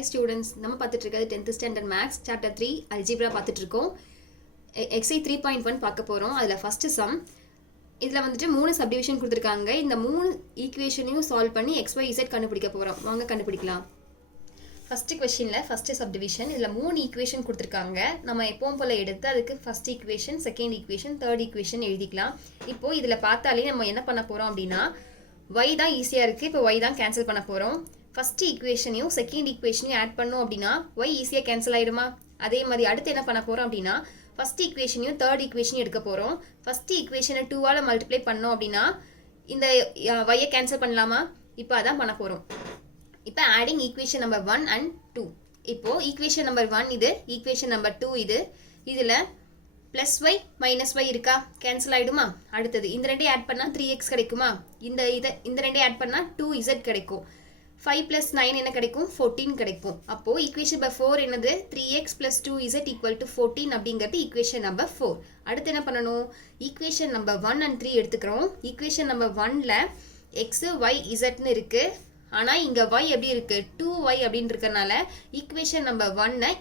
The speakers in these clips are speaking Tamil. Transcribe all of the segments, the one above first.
Hi students, நம்ம பார்த்துட்டு இருக்கிறது 10th standard maths chapter 3 algebra பார்த்துட்டு இருக்கோம். exercise 3.1 பார்க்க போறோம். அதுல first sum. இதுல வந்துட்டு மூணு subdivision கொடுத்திருக்காங்க. இந்த மூணு ஈக்குவேஷனையும் சால்வ் பண்ணி xyz கண்டுபிடிக்க போறோம். வாங்க கண்டுபிடிக்கலாம். ஃபர்ஸ்ட் क्वेश्चनல ஃபர்ஸ்ட் subdivision. இதுல மூணு ஈக்குவேஷன் கொடுத்திருக்காங்க. நம்ம எப்பவும் போல எடுத்து அதுக்கு first equation, second equation, third equation எழுதிக்கலாம். இப்போ இதுல பார்த்தாலே நம்ம என்ன பண்ண போறோம் அப்படினா y தான் ஈஸியா இருக்கு. இப்போ y தான் கேன்சல் பண்ண போறோம். ஃபர்ஸ்ட் ஈக்குவேஷனையும் செகண்ட் ஈக்குவேஷனையும் ஆட் பண்ணோம் அப்படின்னா y ஈஸியாக கேன்சல் ஆயிடுமா? அதே மாதிரி அடுத்து என்ன பண்ண போகிறோம் அப்படின்னா ஃபர்ஸ்ட் ஈக்குவேஷனையும் தேர்ட் ஈக்குவேஷனையும் எடுக்க போகிறோம். ஃபர்ஸ்ட் ஈக்குவேஷனை 2ஆல் மல்டிப்ளை பண்ணோம் அப்படின்னா இந்த y கேன்சல் பண்ணலாமா? இப்போ அதான் பண்ண போகிறோம். இப்போ ஆடிங் ஈக்குவேஷன் நம்பர் 1 and 2. இப்போ ஈக்குவேஷன் நம்பர் 1 இது, ஈக்குவேஷன் நம்பர் 2 இது. இதில் ப்ளஸ் y மைனஸ் y இருக்கா? கேன்சல் ஆகிடுமா? அடுத்தது இந்த ரெண்டையும் ஆட் பண்ணால் 3x கிடைக்குமா? இந்த ரெண்டையும் ஆட் பண்ணால் 2z கிடைக்கும். 5 plus 9 என்ன கிடைக்கும்? 14 கிடைக்கும். அப்போ ஈக்குவேஷன் நம்பர் 4 என்னது? 3x plus 2z equal to 14 அப்படிங்கிறது ஈக்குவேஷன் நம்பர் 4. அடுத்து என்ன பண்ணணும்? ஈக்குவேஷன் நம்பர் 1 and 3 எடுத்துக்கிறோம். ஈக்குவேஷன் நம்பர் 1ல x, y, zன்னு இருக்கு. ஆனால் இங்கே y எப்படி இருக்கு? 2y அப்படின்னு இருக்கறனால ஈக்குவேஷன் நம்பர் 1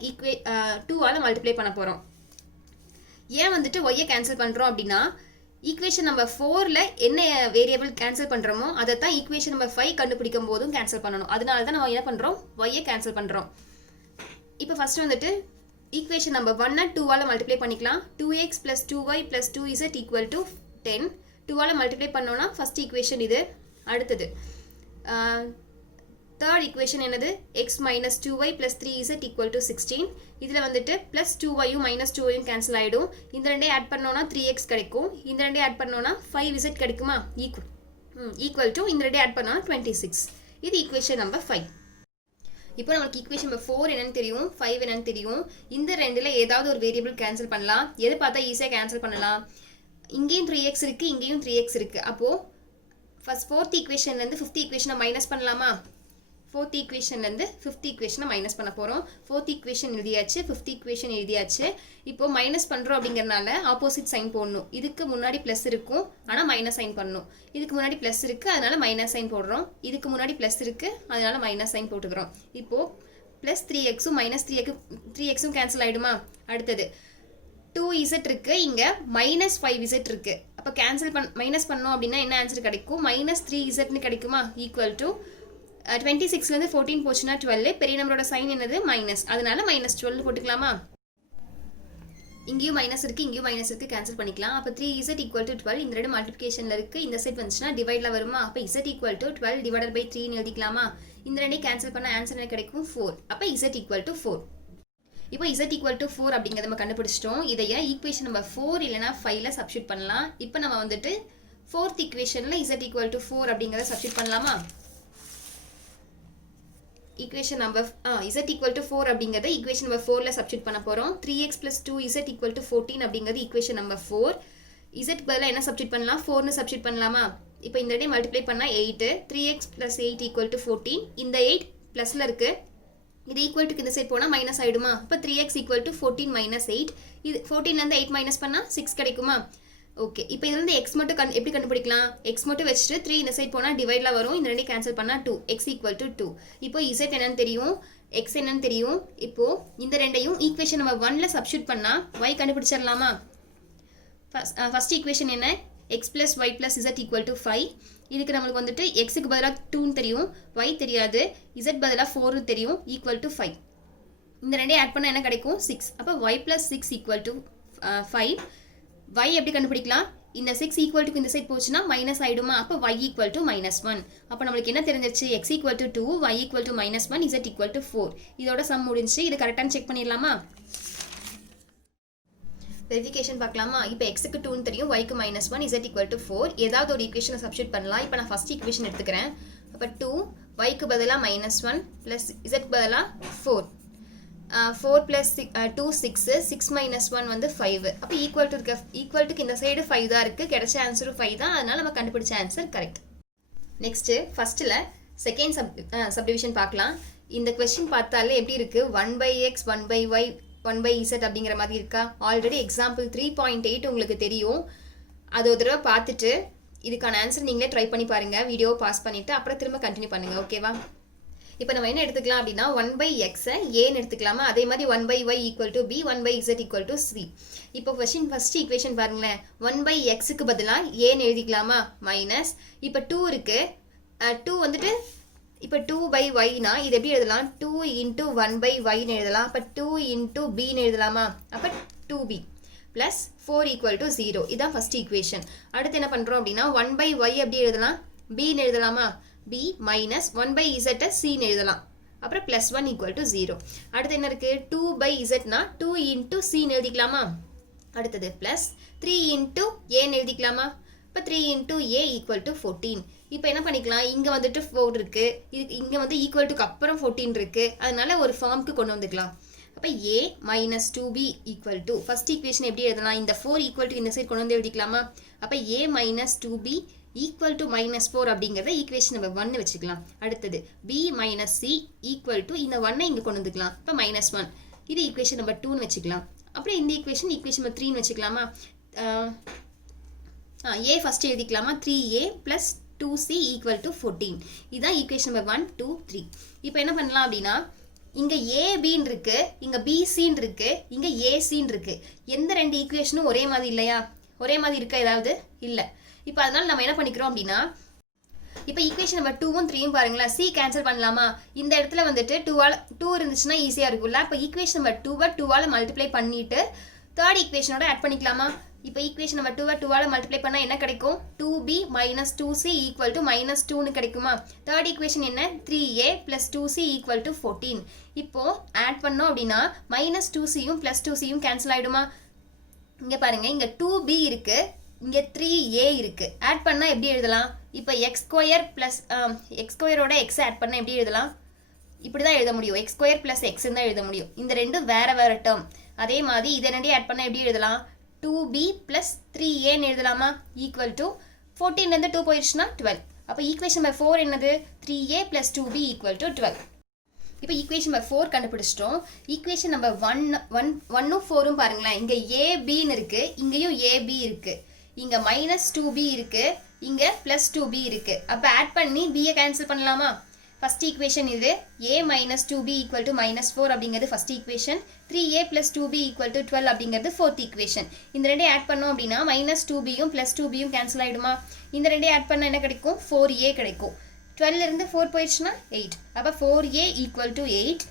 2ஆல் மல்டிப்ளை பண்ண போகிறோம். ஏன் வந்துட்டு y கேன்சல் பண்ணுறோம் அப்படின்னா ஈக்குவேஷன் நம்பர் 4ல என்ன வேரியபிள் கேன்சல் பண்ணுறோமோ அதை தான் ஈக்குவேஷன் நம்பர் 5 கண்டுபிடிக்கும் போதும் கேன்சல் பண்ணணும். அதனால தான் நம்ம என்ன பண்ணுறோம்? y கேன்சல் பண்ணுறோம். இப்போ ஃபர்ஸ்ட் வந்துட்டு ஈக்குவேஷன் நம்பர் 1 2ஆல் மல்டிப்ளை பண்ணிக்கலாம். 2x plus 2y plus 2z equal to 10. 2ஆல் multiply பண்ணோன்னா ஃபர்ஸ்ட் ஈக்குவேஷன் இது. அடுத்தது தேர்ட் ஈக்குவேஷன் என்னது? x minus 2y plus 3z equal to 16. இதில் வந்துட்டு plus 2yயும் minus 2yயும் கேன்சல் ஆகிடும். இந்த ரெண்டையும் ஆட் பண்ணோன்னா 3x கிடைக்கும். இந்த ரெண்டையும் ஆட் பண்ணோன்னா 5z கிடைக்குமா? ஈக்குவல் டு இந்த ரெண்டையும் ஆட் பண்ணோன்னா 26. இது ஈக்குவேஷன் நம்பர் 5. இப்போ நமக்கு ஈக்குவேஷன் நம்பர் 4 என்னன்னு தெரியும், 5 என்னன்னு தெரியும். இந்த ரெண்டில் ஏதாவது ஒரு வேரியபிள் கேன்சல் பண்ணலாம். எது பார்த்தா ஈஸியாக கேன்சல் பண்ணலாம்? இங்கேயும் 3x இருக்குது, இங்கேயும் 3x இருக்குது. அப்போது ஃபர்ஸ்ட் ஃபோர்த் ஈக்குவேஷன்லேருந்து ஃபிஃப்த் ஈக்குவேஷனை மைனஸ் பண்ணலாமா? ஃபோர்த் ஈக்குவேஷன்லேருந்து ஃபிஃப்த் ஈக்குவேஷனை மைனஸ் பண்ண போகிறோம். ஃபோர்த் ஈக்குவேஷன் எழுதியாச்சு, ஃபிஃப்த் ஈக்குவேஷன் எழுதியாச்சு. இப்போது மைனஸ் பண்ணுறோம் அப்படிங்கிறனால ஆப்போசிட் சைன் போடணும். இதுக்கு முன்னாடி ப்ளஸ் இருக்கும், ஆனால் மைனஸ் சைன் பண்ணணும். இதுக்கு முன்னாடி ப்ளஸ் இருக்குது, அதனால மைனஸ் சைன் போடுறோம். இதுக்கு முன்னாடி ப்ளஸ் இருக்குது, அதனால மைனஸ் சைன் போட்டுக்கிறோம். இப்போது ப்ளஸ் 3xும் மைனஸ் 3xும் கேன்சல் ஆகிடுமா? அடுத்தது 2z இருக்குது, இங்கே மைனஸ் 5z இருக்குது. அப்போ கேன்சல் மைனஸ் பண்ணோம் அப்படின்னா என்ன ஆன்சர் கிடைக்கும்? மைனஸ் 3zன்னு கிடைக்குமா? ஈக்குவல் டு 26லேருந்து 14 போச்சுன்னா 12. பெரிய நம்பரோட சைன் என்னது? மைனஸ். அதனால மைனஸ் 12 போட்டுக்கலாமா? இங்கேயும் மைனஸ் இருக்குது, இங்கேயும் மைனஸ் இருக்குது, கேன்சல் பண்ணிக்கலாம். அப்போ 3z equal to 12. இந்த ரெண்டு மல்டிப்ளிகேஷனில் இருக்குது. இந்த சைட் வந்துச்சுன்னா டிவைடில் வருமா? அப்போ z equal to 12 divided by 3 எழுதிக்கலாமா? இந்த ரெண்டையும் கேன்சல் பண்ண ஆன்சர் என்ன கிடைக்கும்? 4. அப்போ z equal to 4. இப்போ z equal to 4 அப்படிங்கிறத நம்ம கண்டுபிடிச்சிட்டோம். இதையே ஈக்குவேஷன் நம்பர் 4 இல்லைனா 5ல சப்ஸ்டியூட் பண்ணலாம். இப்போ நம்ம வந்துட்டு ஃபோர்த் ஈக்குவேஷனில் z equal to 4 அப்படிங்கிறத சப்ஸ்டியூட் பண்ணலாமா? Equation number z equal to 4 அப்படிங்கிறத ஈக்குவேஷன் நம்பர் 4ல சப்ஸ்டியூட் பண்ண போகிறோம். 3x plus 2z equal to 14 அப்படிங்கிறது ஈக்குவேஷன் நம்பர் 4. z பதிலாக என்ன சப்ஸ்டியூட் பண்ணலாம்? 4னு சப்ஸ்டியூட் பண்ணலாமா? இப்போ இந்த ரெண்டையும் மல்டிப்ளை பண்ணால் 8. 3x plus 8 equal to 14. இந்த 8 ப்ளஸில் இருக்குது. இது ஈக்குவல் டுக்கு இந்த சைட் போனால் மைனஸ் ஆகிடுமா? இப்போ 3x equal to 14 minus 8. இது 14லேருந்து 8 மைனஸ் பண்ணால் 6 கிடைக்குமா? ஓகே. இப்போ இதுலேருந்து எக்ஸ் மட்டும் எப்படி கண்டுபிடிக்கலாம்? எக்ஸ் மட்டும் வச்சுட்டு 3 இந்த சைட் போனால் டிவைடில் வரும். இந்த ரெண்டையும் கேன்சல் பண்ணால் 2. x equal to 2. இப்போ z என்னன்னு தெரியும், x என்னன்னு தெரியும். இப்போது இந்த ரெண்டையும் ஈக்குவேஷன் நம்பர் 1ல சப்ஸ்டியூட் பண்ணால் y கண்டுபிடிச்சிடலாமா? ஃபர்ஸ்ட் ஈக்குவேஷன் என்ன? x plus y plus z equal to 5. இதுக்கு நம்மளுக்கு வந்துட்டு எக்ஸுக்கு பதிலாக 2ன்னு தெரியும், y தெரியாது. z பதிலாக 4 தெரியும், ஈக்குவல் டு 5. இந்த ரெண்டையும் ஆட் பண்ணால் என்ன கிடைக்கும்? 6. அப்போ y plus 6 equal to 5. y எப்படி கண்டுபிடிக்கலாம்? இந்த 6 ஈக்குவல் டுக்கு இந்த சைட் போச்சுன்னா மைனஸ் ஆகிடுமா? அப்போ y equal to -1. அப்போ நம்மளுக்கு என்ன தெரிஞ்சிச்சு? x equal to 2, y equal to -1, z equal to 4. இதோட சம் முடிஞ்சு. இது கரெக்டான செக் பண்ணிடலாமா? வெரிஃபிகேஷன் பார்க்கலாமா? இப்போ எக்ஸுக்கு 2ன்னு தெரியும், yக்கு -1, z equal to 4. ஏதாவது ஒரு ஈக்குவேஷனை சப்ஸ்டியூட் பண்ணலாம். இப்போ நான் ஃபர்ஸ்ட் ஈக்குவேஷன் எடுத்துக்கிறேன். அப்போ 2, yக்கு பதிலாக -1 ப்ளஸ் z பதிலாக 4. 4 plus 2 6, 6 minus 1 வந்து 5. அப்போ ஈக்குவல் டுக்கு இந்த சைடு 5 தான் இருக்குது. கிடைச்ச ஆன்சரும் 5 தான். அதனால நம்ம கண்டுபிடிச்ச ஆன்சர் கரெக்ட். நெக்ஸ்ட்டு ஃபர்ஸ்ட்டில் செகண்ட் சப்டிவிஷன் பார்க்கலாம். இந்த கொஸ்டின் பார்த்தாலே எப்படி இருக்குது? 1/x 1/y 1/z அப்படிங்கிற மாதிரி இருக்கா? ஆல்ரெடி எக்ஸாம்பிள் 3.8 உங்களுக்கு தெரியும். அது ஒரு தடவை பார்த்துட்டு இதுக்கான ஆன்சர் நீங்களே ட்ரை பண்ணி பாருங்கள். வீடியோ பாஸ் பண்ணிவிட்டு அப்புறம் திரும்ப கண்டினியூ பண்ணுங்கள். ஓகேவா? இப்போ நம்ம என்ன எடுத்துக்கலாம் அப்படின்னா 1/x ஏன்னு எடுத்துக்கலாமா, அதே மாதிரி 1/y equal to b, 1/z equal to c. இப்போ ஃபர்ஸ்ட் ஈக்குவேஷன் பாருங்களேன், 1/xக்கு பதிலாக ஏன்னு எழுதிக்கலாமா, மைனஸ் இப்போ 2 இருக்கு, 2 வந்துட்டு இப்போ 2/yனா இது எப்படி எழுதலாம், 2 இன்ட்டு 1/yன்னு எழுதலாம். அப்போ 2 இன்ட்டு பின்னு எழுதலாமா, அப்போ 2b ப்ளஸ் 4 ஈக்குவல் டு 0. இதுதான் ஃபர்ஸ்ட் ஈக்குவேஷன். அடுத்து என்ன பண்ணுறோம் அப்படின்னா 1/y எப்படி எழுதலாம், பின்னு எழுதலாமா, b மைனஸ் 1/z cன்னு எழுதலாம். அப்புறம் ப்ளஸ் 1 ஈக்குவல் டு 0. அடுத்து என்ன இருக்குது, 2/zனா 2 இன்ட்டு cன்னு எழுதிக்கலாமா. அடுத்தது ப்ளஸ் 3 இன்ட்டு ஏன்னு எழுதிக்கலாமா. இப்போ 3 இன்ட்டு ஏ ஈக்குவல் டு 14. இப்போ என்ன பண்ணிக்கலாம், இங்கே வந்துட்டு 4 இருக்குது, இது இங்கே வந்து ஈக்குவல் டுக்கு அப்புறம் 14 இருக்குது, அதனால ஒரு ஃபார்முக்கு கொண்டு வந்துக்கலாம். அப்போ a minus 2b equal to first equation எப்படி எழுதலாம், இந்த 4 ஈக்குவல் டு இந்த சைடு கொண்டு வந்து எழுதிக்கலாமா. அப்போ a minus 2b equal to -4 அப்படிங்கிறத ஈக்குவேஷன் நம்பர் 1 வச்சுக்கலாம். அடுத்தது b minus C equal to இந்த 1 இங்கே கொண்டு வந்துக்கலாம். இப்போ -1 இது ஈக்குவேஷன் நம்பர் 2ன்னு வச்சுக்கலாம். அப்புறம் இந்த ஈக்குவேஷன் நம்பர் 3ன்னு வச்சுக்கலாமா. ஏ ஃபர்ஸ்ட் எழுதிக்கலாமா, 3a plus 2c equal to 14. இதுதான் ஈக்குவேஷன் நம்பர் 1, 2, 3. இப்போ என்ன பண்ணலாம் அப்படின்னா இங்கே ஏபின்னு இருக்கு, இங்கே பிசின்னு இருக்கு, இங்கே ஏசின்னு இருக்கு. எந்த ரெண்டு ஈக்குவேஷனும் ஒரே மாதிரி இல்லையா, ஒரே மாதிரி இருக்கா ஏதாவது இல்லை. இப்போ அதனால நம்ம என்ன பண்ணிக்கிறோம் அப்படின்னா இப்போ ஈக்குவேஷன் நம்பர் 2ம் 3யும் பாருங்களேன், சி கேன்சல் பண்ணலாமா. இந்த இடத்துல வந்துட்டு 2 இருந்துச்சுன்னா ஈஸியாக இருக்கும்ல. இப்போ ஈக்குவேஷன் நம்பர் 2 2ஆல் மல்டிப்ளை பண்ணிட்டு தேர்ட் ஈக்குவேஷனோட ஆட் பண்ணிக்கலாமா. இப்போ ஈக்குவேஷன் நம்பர் 2ஆல் மல்டிப்ளை பண்ணால் என்ன கிடைக்கும், 2b minus 2c equal to -2ன்னு கிடைக்குமா. தேர்ட் ஈக்குவேஷன் என்ன, 3a plus 2c equal to 14. இப்போது ஆட் பண்ணோம் அப்படின்னா -2cயும் ப்ளஸ் 2cயும் கேன்சல் ஆகிடுமா. இங்கே பாருங்கள், இங்கே 2b இருக்குது, இங்கே 3a இருக்குது. ஆட் பண்ணால் எப்படி எழுதலாம், இப்போ x² ப்ளஸ் x²ஓட x ஆட் பண்ணால் எப்படி எழுதலாம், இப்படி தான் எழுத முடியும். x² ப்ளஸ் xன்னு தான் எழுத முடியும். இந்த ரெண்டும் வேறு டேர்ம். அதே மாதிரி இதை ரெண்டையும் ஆட் பண்ணால் எப்படி எழுதலாம், 2b ப்ளஸ் 3aன்னு எழுதலாமா. ஈக்குவல் டு 14லேருந்து 2 போயிடுச்சுன்னா 12. அப்போ ஈக்குவேஷன் நம்பர் 4 என்னது, 3a plus 2b equal to 12. இப்போ ஈக்குவேஷன் நம்பர் 4 கண்டுபிடிச்சிட்டோம். ஈக்குவேஷன் நம்பர் 1ம் 4ம் பாருங்களேன், இங்கே ஏபின்னு இருக்குது, இங்கேயும் ஏபி இருக்குது, இங்கே -2b இருக்குது, இங்கே ப்ளஸ் 2b இருக்குது. அப்போ ஆட் பண்ணி பியை கேன்சல் பண்ணலாமா. ஃபர்ஸ்ட் ஈக்குவேஷன் இது, a minus 2b equal to -4 அப்படிங்கிறது first equation, 3a plus 2b equal to 12 அப்படிங்கிறது ஃபோர்த் ஈக்குவேஷன். இந்த ரெண்டையும் ஆட் பண்ணோம் அப்படின்னா -2bயும் ப்ளஸ் 2bயும் கேன்சல் ஆகிடுமா. இந்த ரெண்டையும் ஆட் பண்ணால் என்ன கிடைக்கும், 4a கிடைக்கும். 12லேருந்து 4 போயிடுச்சுன்னா 8. அப்போ 4a ஈக்குவல் டு 8.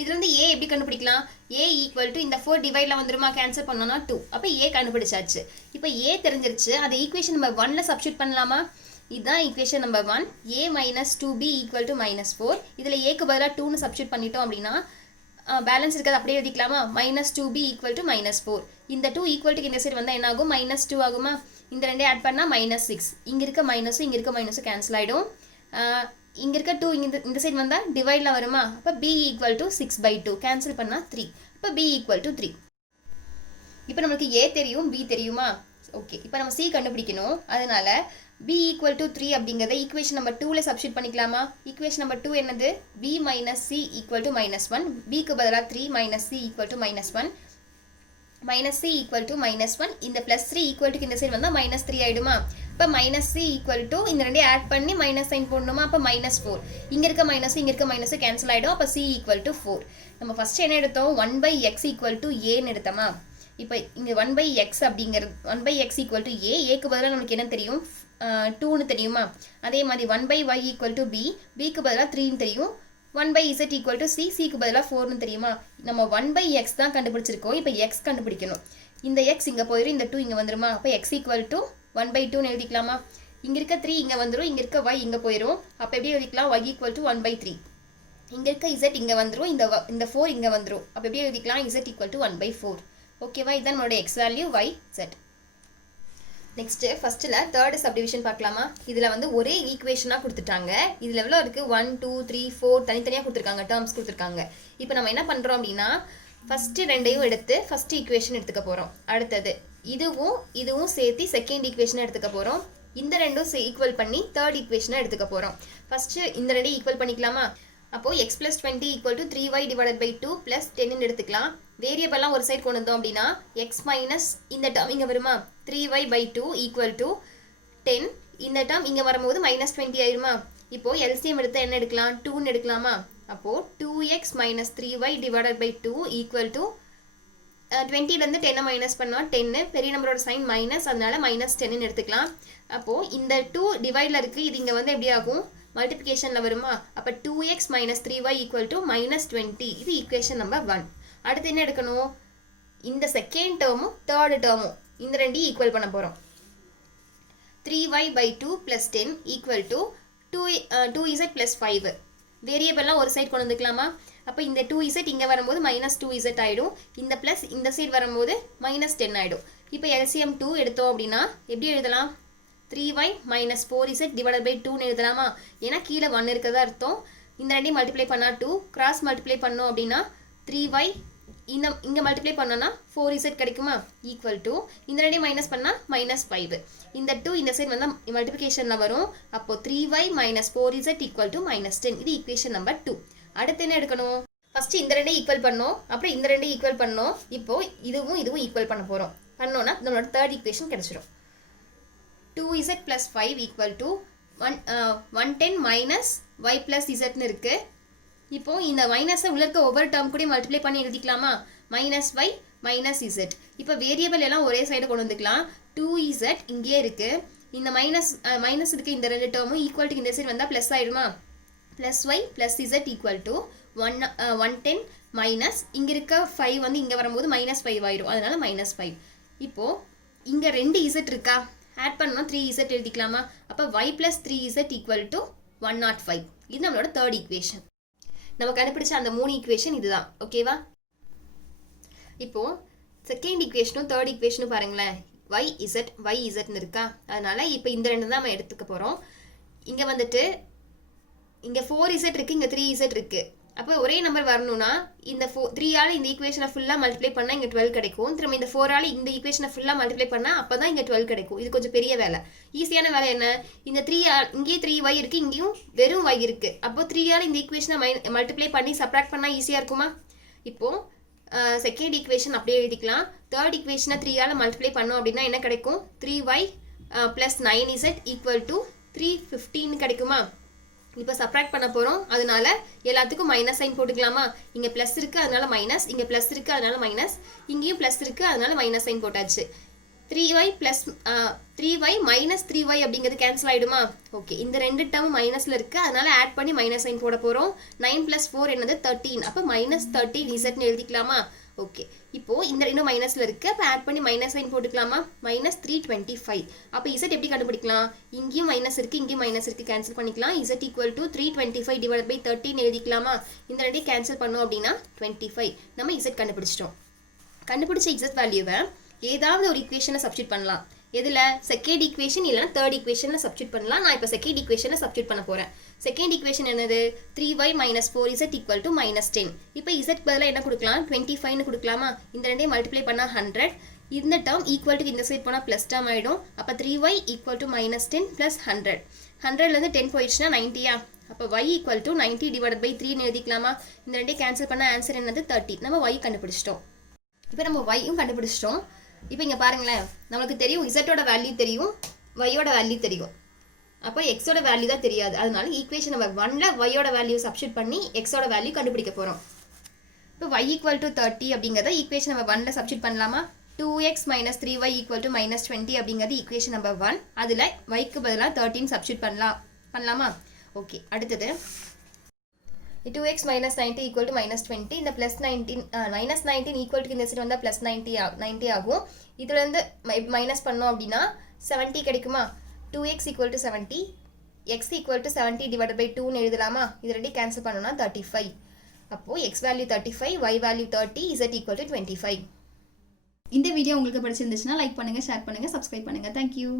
இதுலேருந்து a எப்படி கண்டுபிடிக்கலாம், a ஈக்குவல் டு இந்த 4 டிவைடில் வந்துருமா, கேன்சல் பண்ணோன்னா 2. அப்போ a கண்டுபிடிச்சாச்சு. இப்போ a தெரிஞ்சிருச்சு, அதை ஈக்குவேஷன் நம்பர் 1ல் சப்ஸ்டியூட் பண்ணலாமா. இதுதான் equation number 1, a minus 2b equal to -4. இதில் ஏக்கு பதிலாக 2ன்னு சப்ஸ்டியூட் பண்ணிட்டோம் அப்படின்னா பேலன்ஸ் இருக்கிறது அப்படியே எழுதிக்கலாமா, -2b ஈக்குவல் டு -4. இந்த 2 ஈக்குவல் டு இந்த சைடு வந்தால் என்ன ஆகும், -2 ஆகுமா. இந்த ரெண்டே ஆட் பண்ணால் -6. இங்கே இருக்க மைனஸும் இங்கே இருக்க மைனஸும் கேன்சல் ஆகிடும். இங்கே இருக்க 2 இந்த சைடு வந்தால் டிவைடில் வருமா. அப்போ b ஈக்குவல் டு 6/2 கேன்சல் பண்ணால் 3. இப்போ b ஈக்குவல் டு 3. இப்போ நம்மளுக்கு a தெரியும், b தெரியுமா. ஓகே, இப்போ நம்ம c கண்டுபிடிக்கணும். அதனால b ஈக்குவல் டு 3 அப்படிங்கிறத ஈக்குவேஷன் நம்பர் 2ல் சப்ஸ்டியூட் பண்ணிக்கலாமா. ஈக்குவேஷன் நம்பர் 2 என்னது, b minus c equal to -1. bக்கு பதிலாக 3 minus c equal to -1, minus c equal to -1. இந்த ப்ளஸ் 3 ஈக்குவல் டு இந்த சைடு வந்தால் -3 ஆகிடுமா. இப்போ -c ஈக்குவல் டு இந்த ரெண்டையும் ஆட் பண்ணி மைனஸ் சைன் போடணுமா. அப்போ -4. இங்கே இருக்க மைனஸும் இங்கே இருக்க மைனஸும் கேன்சல் ஆகிடும். அப்போ c ஈக்குவல் டு 4. நம்ம ஃபஸ்ட்டு என்ன எடுத்தோம், 1/x ஈக்குவல் டு ஏன்னு எடுத்தோமா. இப்போ இங்கே 1/x அப்படிங்கிறது 1/x ஈக்குவல் டு ஏக்கு பதிலாக நமக்கு என்ன தெரியும், 2ன்னு தெரியுமா. அதே மாதிரி 1/y ஈக்குவல் டு பிக்கு பதிலாக 3ன்னு தெரியும். 1/z ஈக்குவல் டு சிக்கு பதிலாக 4ன்னு தெரியுமா. நம்ம 1/x தான் கண்டுபிடிச்சிருக்கோம். இப்போ x கண்டுபிடிக்கணும். இந்த x இங்கே போயிடும், இந்த 2 இங்கே வந்துருமா. அப்போ x ஈக்குவல் டு 1/2ன்னு எழுதிக்கலாமா. இங்கே இருக்க 3 இங்கே வந்துடும், இங்கே இருக்க y இங்கே போயிடும். அப்போ எப்படி எழுதிக்கலாம், y ஈக்குவல் டு 1/3. இங்கே இருக்க z இங்கே வந்துடும், இந்த 4 இங்கே வந்துடும். அப்போ எப்படி எழுதிக்கலாம், z ஈக்குவல் டு 1/4. ஓகேவா, இதுதான் நம்மளோட x value, y, z. Next ஃபஸ்ட்டில் தேர்டு சப்டிவிஷன் பார்க்கலாமா. இதில் வந்து ஒரே ஈக்குவேஷனாக கொடுத்துட்டாங்க. இதில் எவ்வளோ இருக்குது, 1 2 3 4 தனித்தனியாக கொடுத்துருக்காங்க, டேர்ம்ஸ் கொடுத்துருக்காங்க. இப்போ நம்ம என்ன பண்ணுறோம் அப்படின்னா ஃபஸ்ட்டு ரெண்டையும் எடுத்து ஃபஸ்ட் ஈக்குவேஷன் எடுத்துக்க போகிறோம். அடுத்தது இதுவும் சேர்த்து செகண்ட் ஈக்குவேஷனை எடுத்துக்க போகிறோம். இந்த ரெண்டும் ஈக்குவல் பண்ணி தேர்ட் ஈக்குவேஷனை எடுத்துக்க போகிறோம். ஃபஸ்ட்டு இந்த ரெண்டையும் ஈக்குவல் பண்ணிக்கலாமா. அப்போது x + 20 ஈக்குவல் டு 3y / 2 + 10ன்னு எடுத்துக்கலாம். வேரியபிள்லாம் ஒரு சைடு கொண்டு வந்தோம் அப்படின்னா x மைனஸ் இந்த டேர்ம் இங்கே வருமா, 3y/2 ஈக்குவல் டு 10. இந்த டேர்ம் இங்கே வரும்போது -20 ஆயிருமா. இப்போ எல்சிஎம் எடுத்தால் என்ன எடுக்கலாம், 2ன்னு எடுக்கலாமா? அப்போது 2x minus 3y divided by 2 equal to 20லேருந்து 10 மைனஸ் பண்ணால் 10, பெரிய நம்பரோட சைன் மைனஸ், அதனால மைனஸ் 10ன்னு எடுத்துக்கலாம். அப்போது இந்த 2 டிவைடில் இருக்குது, இது இங்கே வந்து எப்படி ஆகும், மல்டிப்ளிகேஷனில் வருமா? அப்போ 2x minus 3y equal to minus 20, இது ஈக்குவேஷன் நம்பர் 1. அடுத்து என்ன எடுக்கணும், இந்த செகண்ட் டேர்மும் தேர்டு டேர்மும் இந்த ரெண்டையும் ஈக்குவல் பண்ண போகிறோம். 3y by 2 plus 10 equal to 2z plus 5. வேரியபிள்லாம் ஒரு சைடு கொண்டு வந்துக்கலாமா? அப்போ இந்த 2z இங்கே வரும்போது மைனஸ் 2z ஆகிடும், இந்த ப்ளஸ் இந்த சைடு வரும்போது மைனஸ் 10 ஆகிடும். இப்போ எல்சிஎம் 2 எடுத்தோம் அப்படின்னா எப்படி எழுதலாம், 3y minus 4z divided by 2ன்னு எழுதலாமா? ஏன்னா கீழே 1 இருக்கிறதா அர்த்தம். இந்த ரெண்டையும் மல்டிப்ளை பண்ணால் 2, கிராஸ் மல்டிப்ளை பண்ணோம் அப்படின்னா 3y இங்கே மல்டிப்ளை பண்ணோன்னா 4z கிடைக்குமா? ஈக்குவல் டு இந்த ரெண்டையும் மைனஸ் பண்ணால் மைனஸ் 5. இந்த 2 இந்த சைடு வந்தால் மல்டிப்ளிகேஷனில் வரும். அப்போது 3y minus 4z equal to minus 10, இது ஈக்குவேஷன் நம்பர் 2. அடுத்து என்ன எடுக்கணும், ஃபஸ்ட்டு இந்த ரெண்டையும் ஈக்குவல் பண்ணோம், அப்புறம் இந்த ரெண்டையும் ஈக்குவல் பண்ணோம். இப்போது இதுவும் ஈக்குவல் பண்ண போகிறோம். பண்ணோன்னா நம்மளோட தேர்ட் ஈக்குவேஷன் கிடச்சிடும். 2z plus 5 equal to 110 minus y plus zன்னு இருக்குது. இப்போ இந்த மைனஸை உள்ள இருக்க ஒவ்வொரு டேர்ம் கூட மல்டிப்ளை பண்ணி எழுதிக்கலாமா? Minus y minus z. இப்போ வேரியபிள் எல்லாம் ஒரே சைடு கொண்டு வந்துக்கலாம். 2z இங்கேயே இருக்குது, இந்த மைனஸ் இருக்குது, இந்த ரெண்டு டேர்மும் ஈக்குவல் டு இந்த சைடு வந்தால் ப்ளஸ் ஆகிடுமா? Plus y plus z equal to 110 minus இங்கே இருக்க 5 வந்து இங்கே வரும்போது மைனஸ் 5 ஆயிடும், அதனால மைனஸ் 5. இப்போது இங்கே 2 z இருக்கா, ஆட் பண்ணோம் 3z எழுதிக்கலாமா? அப்போ y plus 3z equal to 105. இது நம்மளோட தேர்ட் ஈக்குவேஷன். நம்ம கண்டுபிடிச்ச அந்த 3 ஈக்குவேஷன் இதுதான். ஓகேவா? இப்போ செகண்ட் ஈக்குவேஷனும் தேர்ட் ஈக்குவேஷனும் பாருங்களேன், y zன்னு இருக்கா, அதனால இப்போ இந்த ரெண்டு தான் நம்ம எடுத்துக்க போகிறோம். இங்கே வந்துட்டு இங்கே 4z இருக்குது, இங்கே 3z இருக்குது. அப்போ ஒரே நம்பர் வரணும்னா இந்த 3ஆல் இந்த ஈக்குவேஷனை ஃபுல்லாக மல்டிப்ளை பண்ணால் இங்கே 12 கிடைக்கும். திரும்ப இந்த 4ஆல் இந்த ஈக்குவேஷனை ஃபுல்லாக மல்டிப்ளை பண்ணால் அப்போ தான் இங்கே 12 கிடைக்கும். இது கொஞ்சம் பெரிய வேலை. ஈஸியான வேலை என்ன, இந்த 3 இங்கேயும் 3y இருக்குது, இங்கேயும் வெறும் y இருக்குது. அப்போ 3ஆல் இந்த ஈக்குவேஷனை மல்டிப்ளை பண்ணி சப்ராக்ட் பண்ணால் ஈஸியாக இருக்குமா? இப்போது செகண்ட் ஈக்குவேஷன் அப்படியே எழுதிக்கலாம். தேர்ட் ஈக்குவேஷனை 3ஆல் மல்டிப்ளை பண்ணோம் அப்படின்னா என்ன கிடைக்கும், 3y plus 9z equal to 315 கிடைக்குமா? இப்போ சப்ராக்ட் பண்ண போகிறோம், அதனால எல்லாத்துக்கும் மைனஸ் சைன் போட்டுக்கலாமா? இங்கே ப்ளஸ் இருக்குது அதனால மைனஸ், இங்கே ப்ளஸ் இருக்குது அதனால மைனஸ், இங்கேயும் ப்ளஸ் இருக்குது அதனால மைனஸ் சைன் போட்டாச்சு. 3y மைனஸ் 3y அப்படிங்கிறது கேன்சல் ஆகிடுமா? ஓகே, இந்த ரெண்டு டேர்ம் மைனஸில் இருக்குது, அதனால ஆட் பண்ணி மைனஸ் சைன் போட போகிறோம். 9 + 4 என்னது 13, அப்போ மைனஸ் 13zன்னு எழுதிக்கலாமா? ஓகே, இப்போது இந்த ரெண்டும் மைனஸில் இருக்குது, அப்போ ஆட் பண்ணி மைனஸ் சைன் போட்டுக்கலாமா? மைனஸ் 325. அப்போ z எப்படி கண்டுபிடிக்கலாம், இங்கேயும் மைனஸ் இருக்குது, இங்கேயும் மைனஸ் இருக்குது, கேன்சல் பண்ணிக்கலாம். z equal to 325 divide by 13 எழுதிக்கலாமா? இந்த ரெண்டையும் கேன்சல் பண்ணோம் அப்படின்னா 25. நம்ம z கண்டுபிடிச்சிட்டோம். கண்டுபிடிச்ச z வேல்யூவை ஏதாவது ஒரு ஈக்குவேஷனை சப்ஸ்டியூட் பண்ணலாம். எதில், செகண்ட் ஈக்குவேஷன் இல்லைனா தேர்ட் ஈக்குவேஷனில் சப்ஸ்டியூட் பண்ணலாம். நான் இப்போ செகண்ட் ஈக்குவேஷனில் சப்ஸ்டியூட் பண்ண போகிறேன். செகண்ட் ஈக்குவேஷன் என்னது, 3y minus 4z equal to minus 10. இப்போ இசட் பதிலாக என்ன கொடுக்கலாம், 25ன்னு கொடுக்கலாமா? இந்த ரெண்டையும் மல்டிப்ளை பண்ணால் 100. இந்த டேர்ம் ஈக்குவல் டு இந்த சைட் போனால் ப்ளஸ் டேர்ம் ஆகிடும். அப்போ 3y equal to minus 10 plus 100. 100லேருந்து 10 போயிடுச்சுன்னா 90யா? அப்போ y equal to 90 divide by 3ன்னு எழுதிக்கலாமா? இந்த ரெண்டையும் கேன்சல் பண்ண ஆன்சர் என்னது 30. நம்ம y கண்டுபிடிச்சிட்டோம். இப்போ நம்ம yயும் கண்டுபிடிச்சிட்டோம். இப்போ இங்கே பாருங்களேன், நம்மளுக்கு தெரியும் இசட்டோட வேல்யூ தெரியும், ஒய்யோட வேல்யூ தெரியும். அப்போ எக்ஸோட வேல்யூ தான் தெரியாது. அதனால ஈக்குவேஷன் நம்பர் 1ல் ஒய்யோட வேல்யூ சப்ஸ்டியூட் பண்ணி எக்ஸோட வேல்யூ கண்டுபிடிக்க போகிறோம். இப்போ y ஈக்குவல் டு 30 அப்படிங்கிறத ஈக்குவேஷன் நம்பர் 1ல் சப்ஸ்டியூட் பண்ணலாமா? 2x minus 3y equal to minus 20 அப்படிங்கிறது ஈக்குவேஷன் நம்பர் 1. அதில் yக்கு பதிலாக 13 சப்ஸ்டியூட் பண்ணலாமா? ஓகே, அடுத்தது 2x minus 90 equal to minus 20. இந்த plus 19 minus 19 equal to இந்த சைடு வந்தால் plus 90 ஆகும். இதுலேருந்து மைனஸ் பண்ணோம் அப்படின்னா 70 கிடைக்குமா? 2x equal to 70, x equal to 70 divided by 2ன்னு எழுதலாமா? இது ரெண்டையும் கேன்சல் பண்ணோம்னா 35. அப்போது x value 35, y value 30, z equal to 25. இந்த வீடியோ உங்களுக்கு பிடிச்சிருந்துச்சுன்னா லைக் பண்ணுங்கள், ஷேர் பண்ணுங்கள், சப்ஸ்கிரைப் பண்ணுங்கள். தேங்க்யூ.